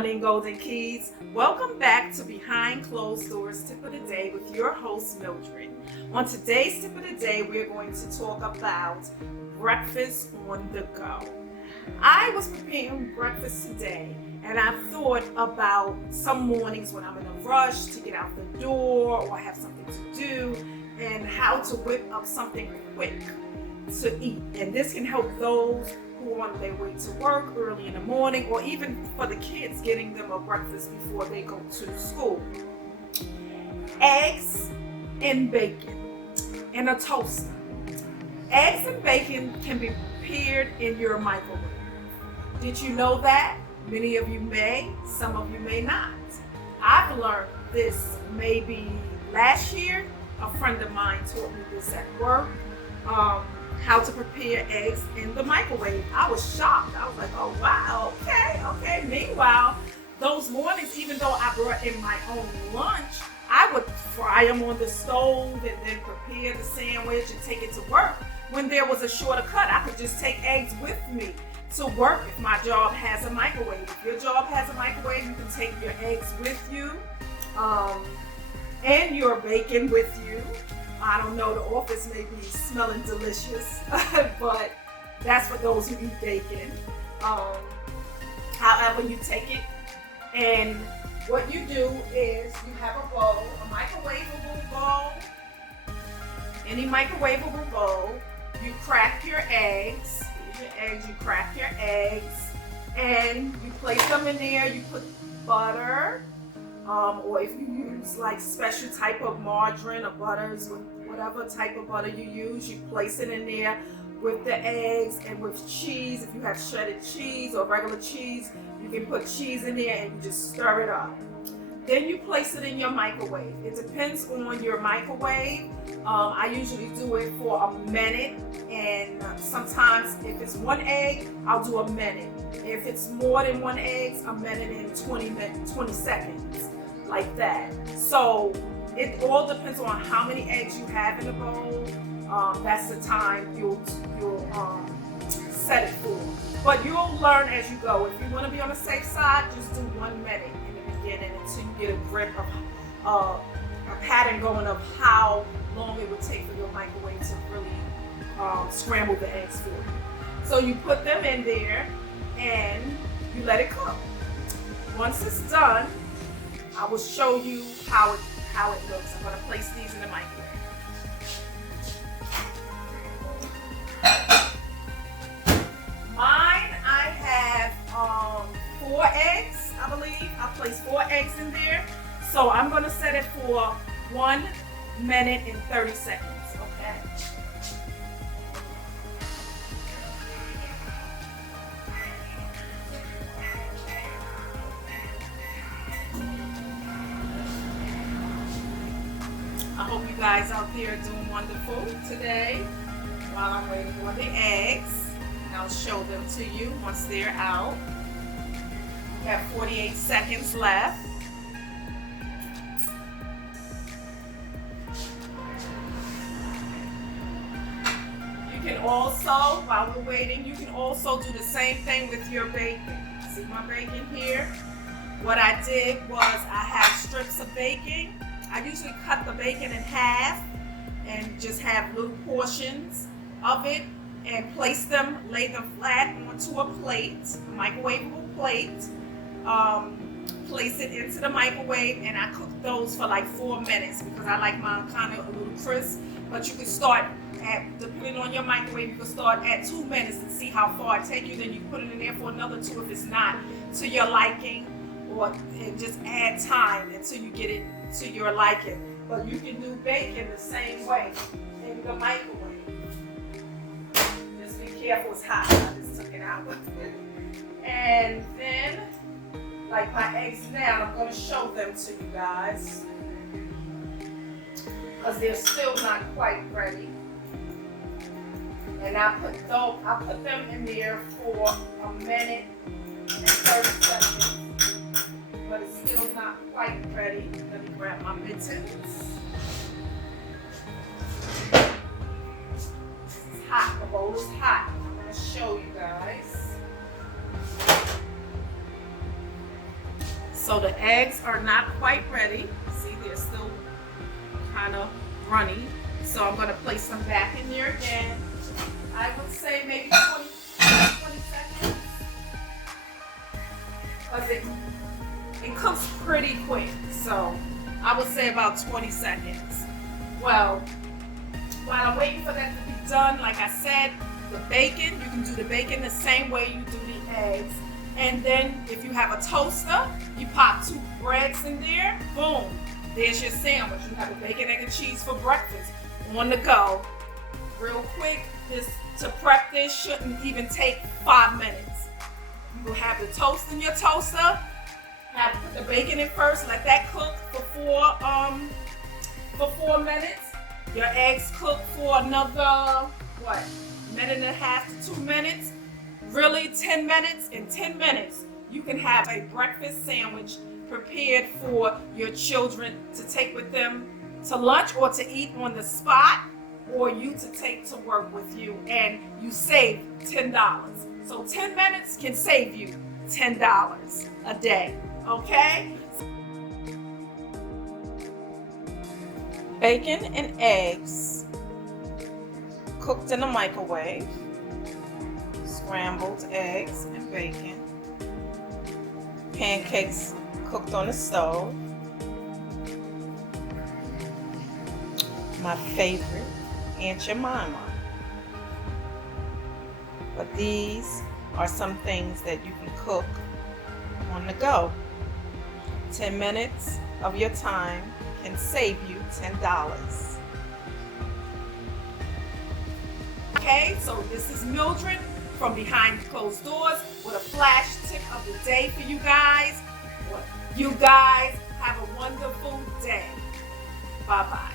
morning, Golden Keys. Welcome back to Behind Closed Doors Tip of the Day with your host, Mildred. On today's Tip of the Day, we're going to talk about breakfast on the go. I was preparing breakfast today, and I thought about some mornings when I'm in a rush to get out the door or have something to do, and how to whip up something quick to eat. And this can help those who are on their way to work early in the morning, or even for the kids, getting them a breakfast before they go to school. Eggs and bacon in a toaster. Eggs and bacon can be prepared in your microwave. Did you know that? Many of you may, some of you may not. I've learned this maybe last year. A friend of mine taught me this at work. How to prepare eggs in the microwave. I was shocked. I was like, oh wow, okay. Meanwhile, those mornings, even though I brought in my own lunch, I would fry them on the stove and then prepare the sandwich and take it to work. When there was a shorter cut, I could just take eggs with me to work if my job has a microwave. If your job has a microwave, you can take your eggs with you and your bacon with you. I don't know, the office may be smelling delicious, but that's for those who eat bacon. However you take it, and what you do is you have a bowl, a microwavable bowl, any microwavable bowl. You crack your eggs, you crack your eggs, and you place them in there. You put butter, or if you use like special type of margarine or butters, whatever type of butter you use, you place it in there with the eggs and with cheese. If you have shredded cheese or regular cheese, you can put cheese in there and you just stir it up. Then you place it in your microwave. It depends on your microwave. I usually do it for a minute, and sometimes if it's one egg, I'll do a minute. If it's more than one egg, a minute and 20 seconds, like that. So it all depends on how many eggs you have in the bowl. That's the time you'll set it for. But you'll learn as you go. If you want to be on the safe side, just do 1 minute in the beginning until you get a grip of a pattern going of how long it would take for your microwave to really scramble the eggs for you. So you put them in there and you let it cook. Once it's done, I will show you how it looks. I'm going to place these in the microwave. Mine, I have 4 eggs, I believe. I placed 4 eggs in there. So I'm going to set it for 1 minute and 30 seconds, okay? I hope you guys out there are doing wonderful today while I'm waiting for the eggs. And I'll show them to you once they're out. We have 48 seconds left. You can also, while we're waiting, you can also do the same thing with your bacon. See my bacon here? What I did was I have strips of bacon. I usually cut the bacon in half and just have little portions of it and place them, lay them flat onto a plate, a microwavable plate. Place it into the microwave, and I cook those for like 4 minutes because I like mine kind of a little crisp. But you can start at, depending on your microwave, you can start at 2 minutes and see how far it takes you. Then you put it in there for another 2 if it's not to your liking, or just add time until you get it to your liking. But you can do bacon the same way in the microwave. Just be careful, it's hot. I just took it out. And then, like my eggs now, I'm going to show them to you guys because they're still not quite ready. And I put them in there for a minute and 30 seconds. But it's still not quite ready. Let me grab my mittens. It's hot. The bowl is hot. I'm going to show you guys. So the eggs are not quite ready. See, they're still kind of runny. So I'm gonna place them back in there again. I would say maybe 20 seconds. Because it cooks pretty quick. So I would say about 20 seconds. Well, while I'm waiting for that to be done, like I said, the bacon, you can do the bacon the same way you do the eggs. And then if you have a toaster, you pop 2 breads in there, boom, there's your sandwich. You have a bacon, egg, and cheese for breakfast on the go. Real quick, to prep this shouldn't even take 5 minutes. You will have the toast in your toaster, put the bacon in first, let that cook for 4 minutes. Your eggs cook for another, minute and a half to 2 minutes. Really 10 minutes. In 10 minutes, you can have a breakfast sandwich prepared for your children to take with them to lunch or to eat on the spot, or you to take to work with you, and you save $10. So 10 minutes can save you $10 a day, okay? Bacon and eggs cooked in the microwave. Scrambled eggs and bacon. Pancakes cooked on the stove. My favorite, Aunt Jemima. But these are some things that you can cook on the go. 10 minutes of your time can save you $10. Okay, so this is Mildred from Behind Closed Doors with a flash tip of the day for you guys. You guys have a wonderful day. Bye-bye.